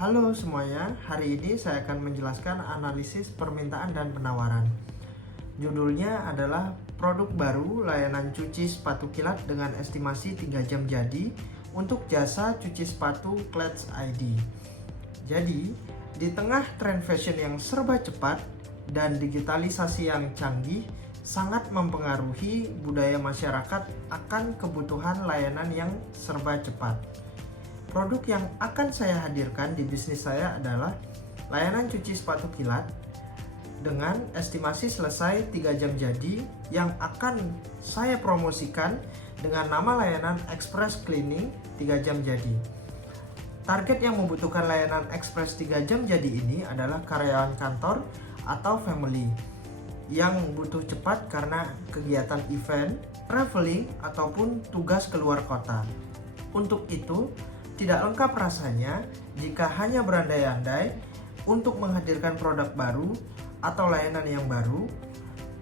Halo semuanya, hari ini saya akan menjelaskan analisis permintaan dan penawaran. Judulnya adalah produk baru layanan cuci sepatu kilat dengan estimasi 3 jam jadi untuk jasa cuci sepatu Klets ID. Jadi, di tengah tren fashion yang serba cepat dan digitalisasi yang canggih, sangat mempengaruhi budaya masyarakat akan kebutuhan layanan yang serba cepat. Produk yang akan saya hadirkan di bisnis saya adalah layanan cuci sepatu kilat dengan estimasi selesai 3 jam jadi yang akan saya promosikan dengan nama layanan Express Cleaning 3 jam jadi. Target yang membutuhkan layanan Express 3 jam jadi ini adalah karyawan kantor atau family yang butuh cepat karena kegiatan event, traveling, ataupun tugas keluar kota. Untuk itu, tidak lengkap rasanya jika hanya berandai-andai untuk menghadirkan produk baru atau layanan yang baru.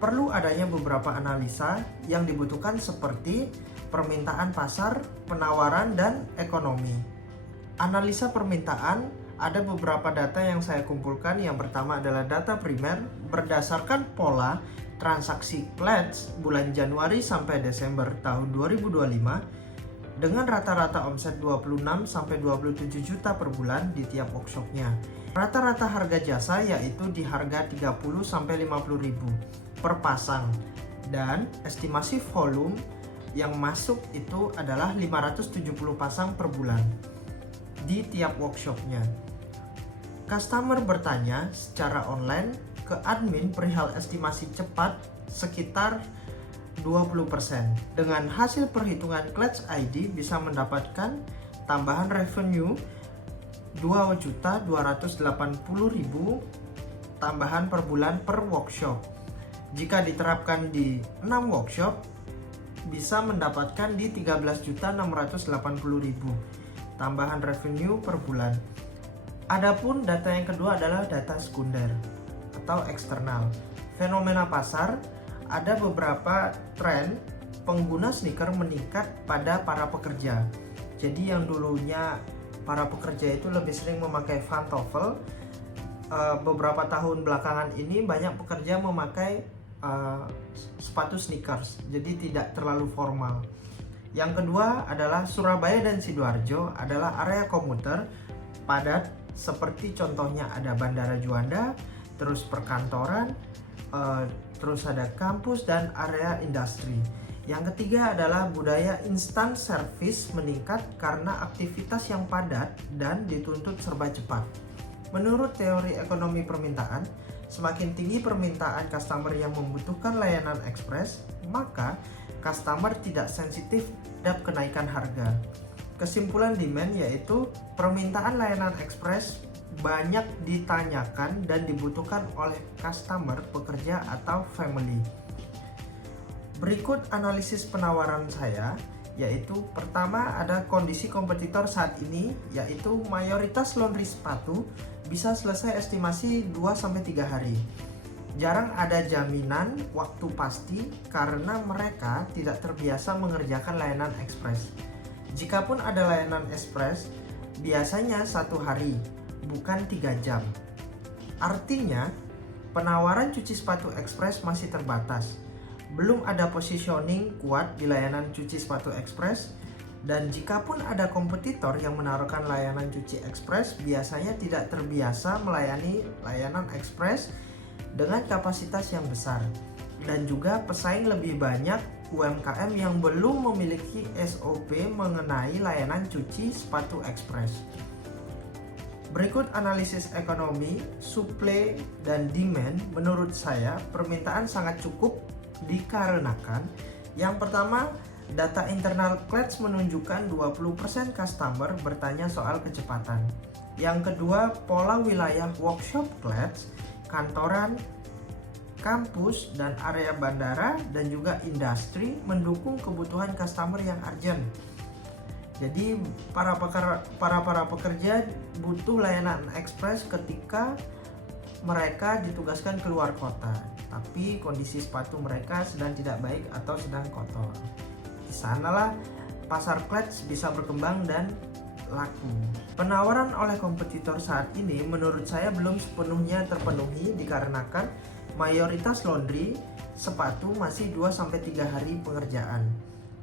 Perlu adanya beberapa analisa yang dibutuhkan seperti permintaan pasar, penawaran, dan ekonomi. Analisa permintaan, ada beberapa data yang saya kumpulkan. Yang pertama adalah data primer berdasarkan pola transaksi Klets bulan Januari sampai Desember tahun 2025 dengan rata-rata omset 26-27 juta per bulan di tiap workshopnya. Rata-rata harga jasa yaitu di harga 30-50 ribu per pasang, dan estimasi volume yang masuk itu adalah 570 pasang per bulan di tiap workshopnya. Customer bertanya secara online ke admin perihal estimasi cepat sekitar 20%. Dengan hasil perhitungan Klets ID bisa mendapatkan tambahan revenue 2.280.000 tambahan per bulan per workshop. Jika diterapkan di 6 workshop bisa mendapatkan di 13.680.000 tambahan revenue per bulan. Adapun data yang kedua adalah data sekunder atau eksternal. Fenomena pasar, ada beberapa tren pengguna sneaker meningkat pada para pekerja. Jadi yang dulunya para pekerja itu lebih sering memakai pantofel, beberapa tahun belakangan ini banyak pekerja memakai sepatu sneakers, jadi tidak terlalu formal. Yang kedua adalah Surabaya dan Sidoarjo adalah area komuter padat, seperti contohnya ada Bandara Juanda, terus perkantoran, terus ada kampus dan area industri. Yang ketiga adalah budaya instant service meningkat karena aktivitas yang padat dan dituntut serba cepat. Menurut teori ekonomi permintaan, semakin tinggi permintaan customer yang membutuhkan layanan ekspres, maka customer tidak sensitif terhadap kenaikan harga. Kesimpulan demand yaitu permintaan layanan ekspres banyak ditanyakan dan dibutuhkan oleh customer, pekerja, atau family. Berikut analisis penawaran saya, yaitu pertama ada kondisi kompetitor saat ini, yaitu mayoritas laundry sepatu bisa selesai estimasi 2-3 hari. Jarang ada jaminan waktu pasti karena mereka tidak terbiasa mengerjakan layanan ekspres. Jikapun ada layanan ekspres, biasanya 1 hari, bukan 3 jam. Artinya, penawaran cuci sepatu ekspres masih terbatas. Belum ada positioning kuat di layanan cuci sepatu ekspres, dan jikapun ada kompetitor yang menawarkan layanan cuci ekspres, biasanya tidak terbiasa melayani layanan ekspres dengan kapasitas yang besar. Dan juga pesaing lebih banyak UMKM yang belum memiliki SOP mengenai layanan cuci sepatu ekspres. Berikut analisis ekonomi, supply, dan demand. Menurut saya, permintaan sangat cukup dikarenakan yang pertama, data internal Klets menunjukkan 20% customer bertanya soal kecepatan. Yang kedua, pola wilayah workshop Klets, kantoran, kampus, dan area bandara, dan juga industri mendukung kebutuhan customer yang urgent. Jadi para pekerja butuh layanan ekspres ketika mereka ditugaskan keluar kota, tapi kondisi sepatu mereka sedang tidak baik atau sedang kotor. Di sanalah pasar Klets bisa berkembang dan laku. Penawaran oleh kompetitor saat ini menurut saya belum sepenuhnya terpenuhi dikarenakan mayoritas laundry sepatu masih 2-3 hari pengerjaan.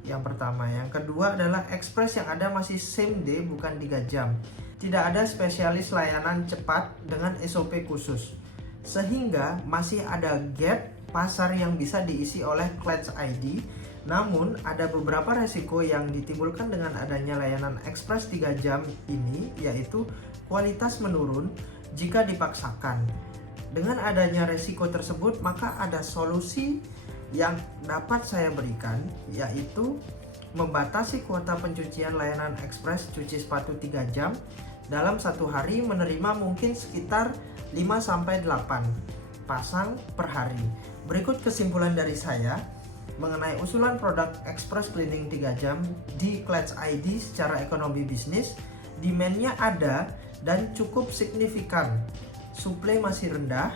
Yang pertama. Yang kedua adalah express yang ada masih same day bukan 3 jam. Tidak ada spesialis layanan cepat dengan SOP khusus. Sehingga masih ada gap pasar yang bisa diisi oleh Klets ID. Namun ada beberapa resiko yang ditimbulkan dengan adanya layanan express 3 jam ini, yaitu kualitas menurun jika dipaksakan. Dengan adanya resiko tersebut, maka ada solusi yang dapat saya berikan, yaitu membatasi kuota pencucian layanan ekspres cuci sepatu 3 jam dalam satu hari, menerima mungkin sekitar 5-8 pasang per hari. Berikut kesimpulan dari saya mengenai usulan produk express cleaning 3 jam di Klets ID secara ekonomi bisnis. Demand-nya ada dan cukup signifikan, supply masih rendah,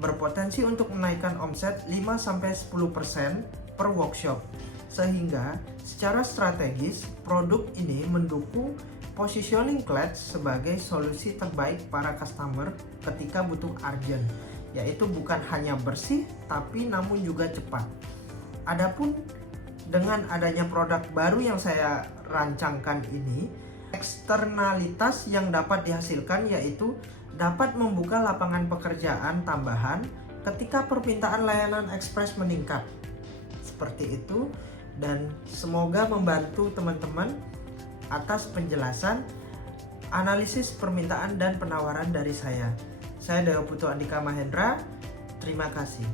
berpotensi untuk menaikkan omset 5-10% per workshop, sehingga secara strategis produk ini mendukung positioning Klets sebagai solusi terbaik para customer ketika butuh urgent, yaitu bukan hanya bersih tapi namun juga cepat. Adapun dengan adanya produk baru yang saya rancangkan ini, eksternalitas yang dapat dihasilkan yaitu dapat membuka lapangan pekerjaan tambahan ketika permintaan layanan ekspres meningkat. Seperti itu, dan semoga membantu teman-teman atas penjelasan, analisis permintaan dan penawaran dari saya. Saya Dewa Putu Andika Mahendra, terima kasih.